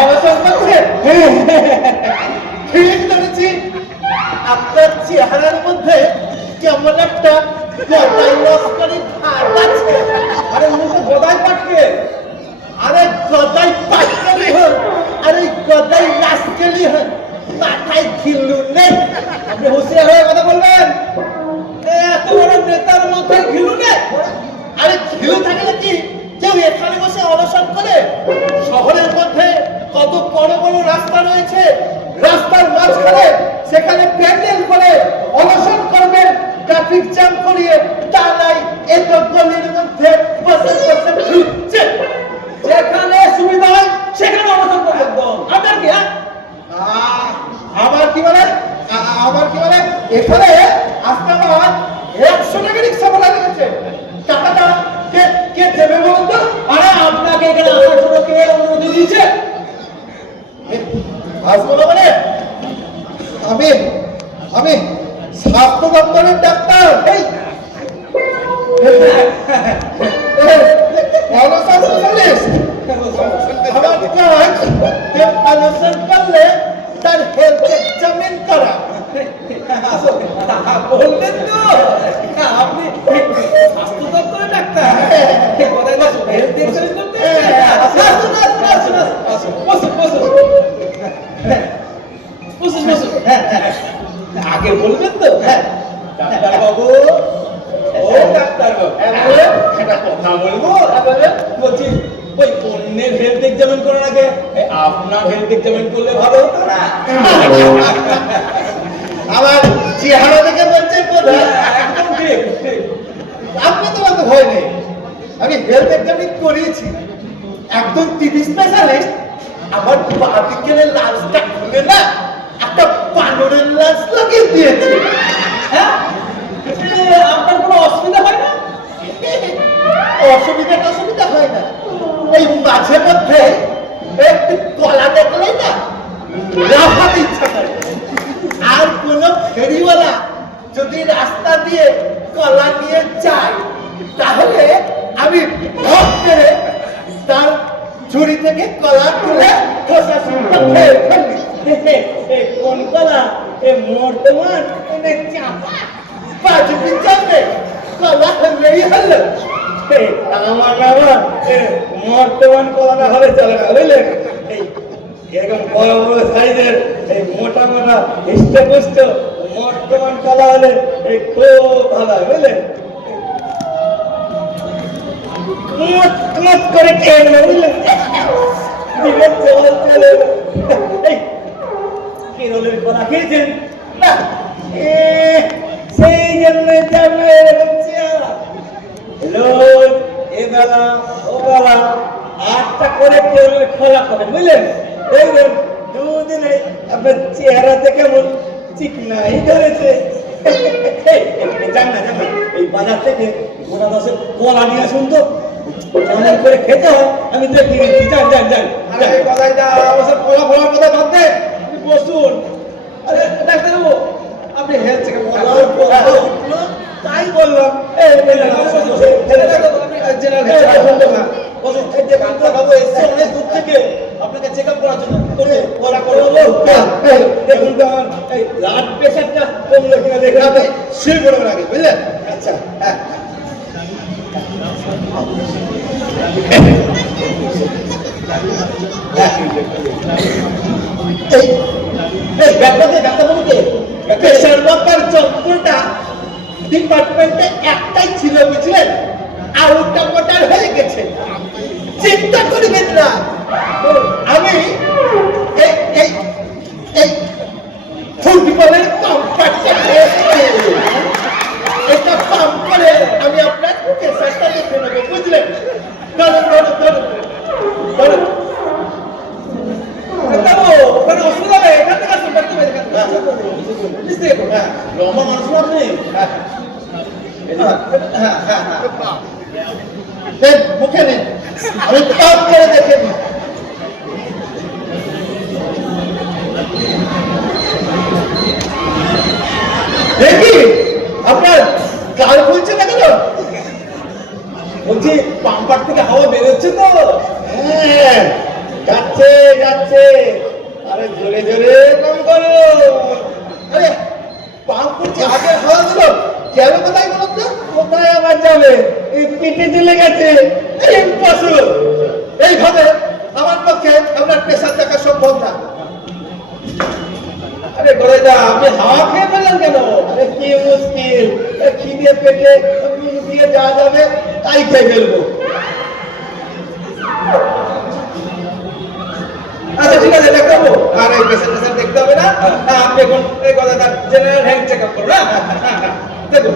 অবসর করছেন? ঠিক ধরেছি। আপনার চেহারার মধ্যে কেমন একটা গদাই লস্করি ভাব আছে। আরে মুখে গদাই পাটকে, আরে গদাই পাটকেলি হন, আরে গদাই লাস্কেলি হন, মাথায় ঘিলু নেই। আপনি হুঁশিয়ার হয়ে কথা বলবেন। এত বড় নেতার মাথায় ঘিলু নেই? আরে ঘিলু থাকে নাকি কেউ এখানে বসে অনশন করে? শহরের মধ্যে কত বড় বড় রাস্তা রয়েছে, রাস্তার মাঝখানে সেখানে প্যান্ডেল করে অনশন করবেন, ট্রাফিক জ্যাম করিয়ে। তা নাই এত গলির মধ্যে বসে বসে ঘুরছে। যেখানে সুবিধা হয় সেখানে অবস্থান করবে। একদম আপনার কি? আমার কি বলে, আমার কি বলে, এখানে আসতে আমার 100 টাকা রিক্সা ভাড়া লেগেছে। টাকাটা কে কে দেবে বলুন তো? আরে আপনাকে এখানে আসার জন্য কে অনুমতি দিয়েছে? আসবো না মানে? আমি আমি স্বাস্থ্য দপ্তরের ডাক্তার। এই অনশন স্পেশালিস্ট। আমার কাজ কেউ অনশন করলে তার হেলথ এক্সামিন করা। বললেন তো আপনি স্বাস্থ্য দপ্তরের ডাক্তার। কোথায় বসুন, হেলথ এক্সামিন করতে। বসুন বসুন বসুন বসুন। আগে বলবেন তো? ডাক্তার বাবু, ও ডাক্তার বাবু, একটা কথা বলবো? বলছি ওই অন্যের হেলথ এক্সামিন করার আগে আপনার হেলথ এক্সামিন করলে ভালো হতো না? আমার চেহারা দেখে বলছেন একদম ঠিক ঠিক। আপনি তো অত ভয় নেই। আমি হেলথ এক্সামিন করিয়েছি, একদম টিভি স্পেশালিস্ট। আমার বাদিকের লাঞ্চটা খুলে না একটা বানরের লাঞ্চ লাগিয়ে দিয়েছে। হ্যাঁ, আপনার কোনো অসুবিধা হয় না? অসুবিধা হয় না। এই মাঝে মধ্যে একটু কলা দেখলেই না লাফাতে ইচ্ছা করে। আর কোন ফেরিওয়ালা যদি রাস্তা দিয়ে কলা নিয়ে যায় তাহলে আমি ভোট করে তার ঝুড়ি থেকে কলা তুলে খোসা শুদ্ধ খেয়ে ফেলি। কোন কলা? বর্তমান চাপা বাজবি চলবে, কলা হলেই হলো। আমার বাবা বর্তমান কলাটা হলে চলে না, বুঝলেন? এই এরকম বড় বড় সাইজের এই মোটা মোটা হৃষ্টপুষ্ট বর্তমান কলা হলে এই খুব ভালো হয়, বুঝলেন? মত করে খেয়ে নেবে, বুঝলেন? দিবেন জল চলে। এই কেরলের কলা খেয়েছেন না? সেই জন্য রোজ এবেলা ওবেলা 8টা করে কেরলের খোলা খাবেন, বুঝলেন? দেখবেন দুদিনে আপনার চেহারাতে কেমন চিকনাই ধরেছে। জান না এই বাজার থেকে গোটা 10 কলা নিয়ে আসুন তো, কেমন করে খেতে হয় আমি তো দেখিয়ে দিচ্ছি। যান যান যান। কলা ফলার কথা বাদ দে, বসুন। আরে ডাক্তারবাবু, আপনি হেলথ চেক তাই বললাম। অনেক দূর থেকে আপনাকে চেক আপ করার জন্য দেখুন তো আমার এই ব্লাড প্রেশারটা কমলো কিনা দেখে আপনি শুয়ে পড়বেন আগে, বুঝলেন? আচ্ছা। প্রেশার মাপার যন্ত্রটা ডিপার্টমেন্টে একটাই ছিল, বুঝলেন? আউটটা মোটার হয়ে গেছে। চিন্তা করবেন না, আমি এই এই এই ফুটবলের পাম্পারটা এটা পাম্প করে আমি আপনার প্রেশারটা দেখে নেবো, বুঝলেন? ধরুন ধরুন ধরুন ধরুন। অসুবিধা নেই, এখান থেকে আসুন, লম্বা মানুষ আপনি। মুখে নেই, আমি পাম্প করে দেখে নিই। দেখি আপনার গাল ফুলছে না কেন? বলছি পাম্পার থেকে হাওয়া বেরোচ্ছে তো। যাচ্ছে। আরে জোরে জোরে কম করো। আরে পাম্প করছি আগে হাওয়া দিল, গেল কোথায় বলুন তো? কোথায় আবার যাবে? এই পিঠে চলে গেছে। ইম্পসিবল। এইভাবে আমার পক্ষে আপনার প্রেসার দেখা সম্ভব না। আরে গোলাইদা, আপনি হাওয়া খেয়ে ফেলেন কেন? আরে কি মুশকিল, খিদে পেটে মুখ দিয়ে যা যাবে তাই খেয়ে ফেলবো। আচ্ছা ঠিক আছে, এটা করবো। আর এই প্রেসার টেসার দেখতে হবে না। আপনি এখন এই কথাটা জেনারেল হেলথ চেক আপ করুন। দেখুন,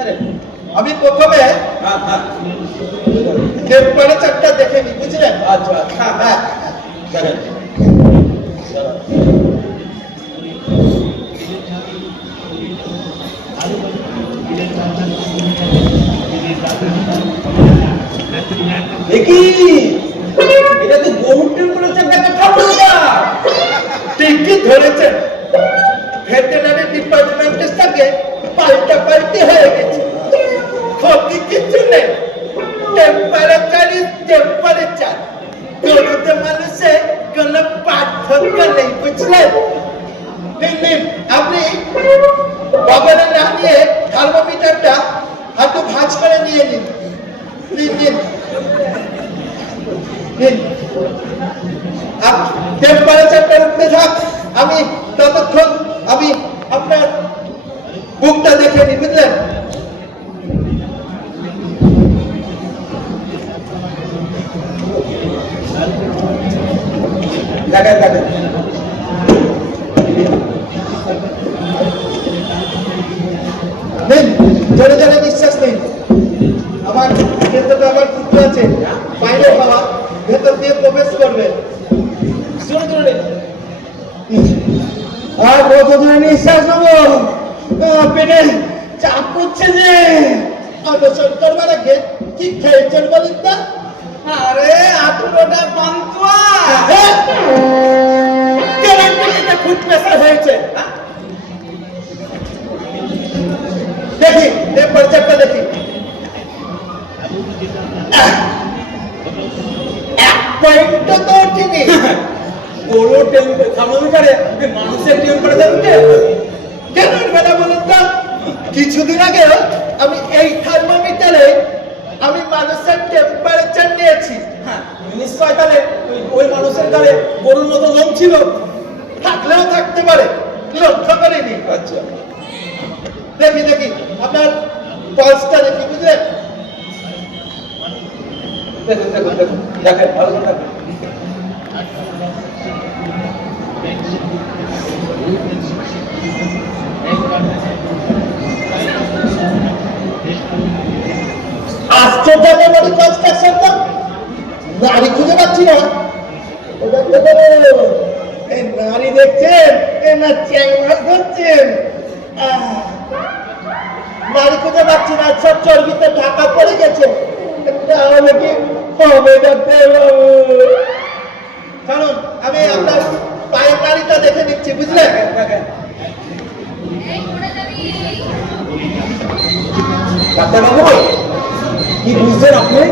আরে আমি প্রথমে টেম্পারেচারটা দেখে নিই, বুঝলেন? আচ্ছা হ্যাঁ হ্যাঁ দেখেন। দেখি, এটা তো গরুর টেম্পারেচার দেখা খাবো না। ঠিকই ধরেছেন। ভেটেরিনারি ডিপার্টমেন্টের সঙ্গে পাল্টাপাল্টি হয়ে গেছে। ক্ষতি কিছু নেই। Temperature is temperature. গরুতে মানুষে কোনো পার্থক্য নেই, বুঝলেন? নিন নিন, আপনি বগলে না নিয়ে থার্মোমিটারটা হাতে ভাঁজ করে নিয়ে নিন। নিন নিন নিন। টেম্পারেচারটা উঠতে থাক, আমি ততক্ষণ আমি আপনার বুকটা দেখে নিই, বুঝলেন? দেখেন দেখেন। নিন, জোরে জোরে নিঃশ্বাস নিন। আমার ভেতরে আমার পুত্র আছে, বাইরে বাবা ভেতর দিয়ে প্রবেশ করবে। জোরে জোরে নিন। আর কত ধরে নিঃশ্বাস নেবো? পেটে চাপ করছে যে। অবসর করবার আগে কি খেয়েছেন বলুন তো? আরে আতুরোটা পান্তুয়া। গ্যারান্টিতে ফুড প্রেসার হয়েছে। দেখি টেম্পারেচারটা দেখি। এক পয়েন্টও তো ওঠেনি। গরু থার্মোমিটারে মানুষের টেম্পারেচার উঠে কেন উঠবে না বলুন তো? কিছুদিন আগে আমি এই থার্মোমিটারে আমি মানুষের টেম্পারেচার নিয়েছি। হ্যাঁ, নিশ্চয় তাহলে ওই মানুষের গালে গরুর মতো লোম ছিল। থাকলেও থাকতে পারে, লক্ষ্য করিনি। আচ্ছা, দেখি দেখি আপনার পালসটা দেখি, বুঝলেন? দেখুন দেখুন দেখুন দেখেন, ভালো করে দেখেন। আশ্চর্য মেমোরি কনস্ট্রাকশন তো নারী খুঁজে পাচ্ছি না। এই নারী দেখছেন না চ্যাংমাছ ধরছেন? নারী খুঁজে পাচ্ছি না, সব চর্বিতে ঢাকা পড়ে গেছে। তাহলে কি হবে ডাক্তার বাবু? কারণ আমি আপনার পায়ের নাড়িটা দেখে নিচ্ছি, বুঝলেন? দেখেন ডাক্তার বাবু, কি বুঝছেন আপনি?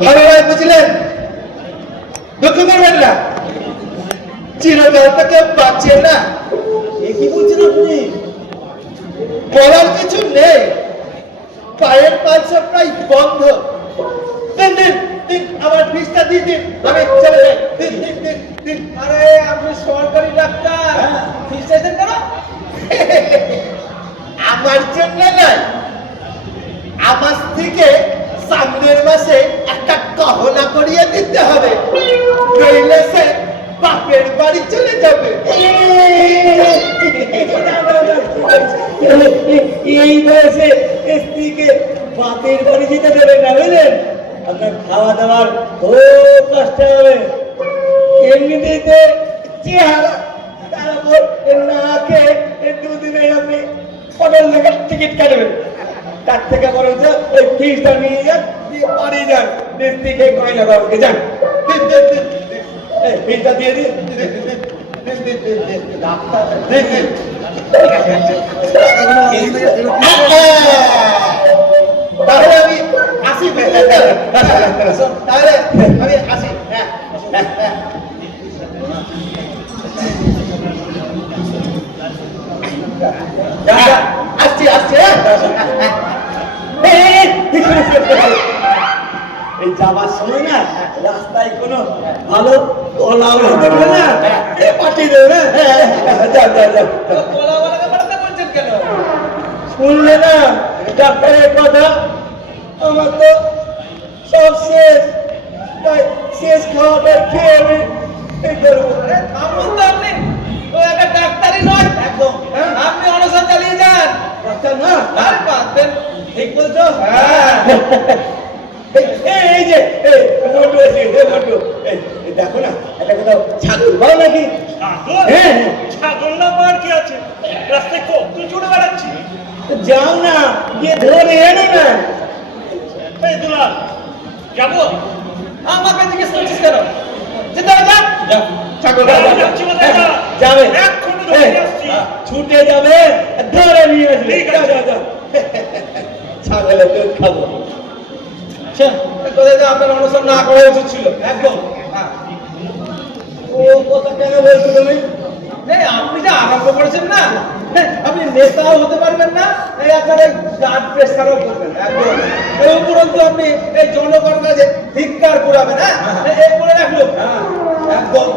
ভালোভাবে বুঝলেন? দুঃখ করবেন না, চিরকাল তো কেউ বাঁচে না। এ কি বলছেন আপনি? বলার কিছু নেই, পায়ের পালস প্রায় বন্ধ। দিন দিন দিন, আমার ফিসটা দিয়ে দিন, আমি চলে যাই। দিন দিন দিন দিন। আরে আপনি সরকারি ডাক্তার, ফিস চাইছেন কেন? আমার জন্য নয়, আমার থেকে সামনের মাসে একটা গহনা করিয়ে দিতে হবে, নইলে সে বাপের বাড়ি চলে যাবে। এই বয়সে স্ত্রীকে বাপের বাড়ি যেতে দেবেন না, বুঝলেন? আপনার খাওয়া দাওয়ার খুব কষ্ট হবে। এমনিতেই তো চেহারা, তার উপর না খেয়ে দুদিনে আপনি হোটেল থেকে টিকিট কাটবেন। তার থেকে বরঞ্চ ওই ফিসটা নিয়ে যান, দিয়ে বাড়ি যান, স্ত্রীকে কয়লা বাবুকে যান। দিন দিন দিন এই ফিসটা দিয়ে দিন। ডাক্তার দিন দিন। তাহলে আমি আসি আসি বুঝলে তো? তাহলে আমি আসি। হ্যাঁ, হ্যাঁ, হ্যাঁ। যা, যা। আসছি আসছি হ্যাঁ? এই যাবার সময় না রাস্তায় কোনো ভালো কলা দেখলে না পাঠিয়ে দেবে না। যা যা যা কলাওয়ালাকে পাঠাতে বলছেন কেন? শুনলে না ডাক্তারের কথা, আমার তো সব শেষ, তাই শেষ খাওয়াটা খেয়ে আমি এই করবো। আরে থামুন তো আপনি, ও একটা ডাক্তারই নয় একদম। আপনি অনশন চালিয়ে যান। ডাক্তার না? আর বাঁধবেন, ঠিক বলছো? হ্যাঁ। এই যে মোটু এসে মোটু, এই দেখো না এটা কোথাও ছাগল পাও নাকি? ছাগল? হ্যাঁ। ছাগল না পাওয়ার কি আছে? রাস্তায় কত ছুটে বেড়াচ্ছি। তো যাও না, গিয়ে ধরে এনো না। এই দুলাল, যাবো? আমাকে জিজ্ঞেস করছিস কেন? যেতে হবে যা। যা, ছাগল যাচ্ছি কোথায় যা? যাবে, এক্ষুনি ধরে নিয়ে আসছি। ছুটে যাবে, ধরে নিয়ে আসবে। ঠিক আছে। যা, যা, যা। ছাগলের দুধ খাবো। কোথায় যে আপনার অনশন না করা উচিত ছিল একদম। হ্যাঁ। ও কথা কেন বলছো তুমি? এই আপনি যে আরম্ভ করেছেন না, আপনি নেতাও হতে পারবেন না, এই আপনার এই ব্লাড প্রেসারও করবেন না, একদম। এই উপরন্তু আপনি এই জনগণের কাছে ধিক্কার কুড়াবেন, হ্যাঁ এই বলে রাখলো হ্যাঁ, একদম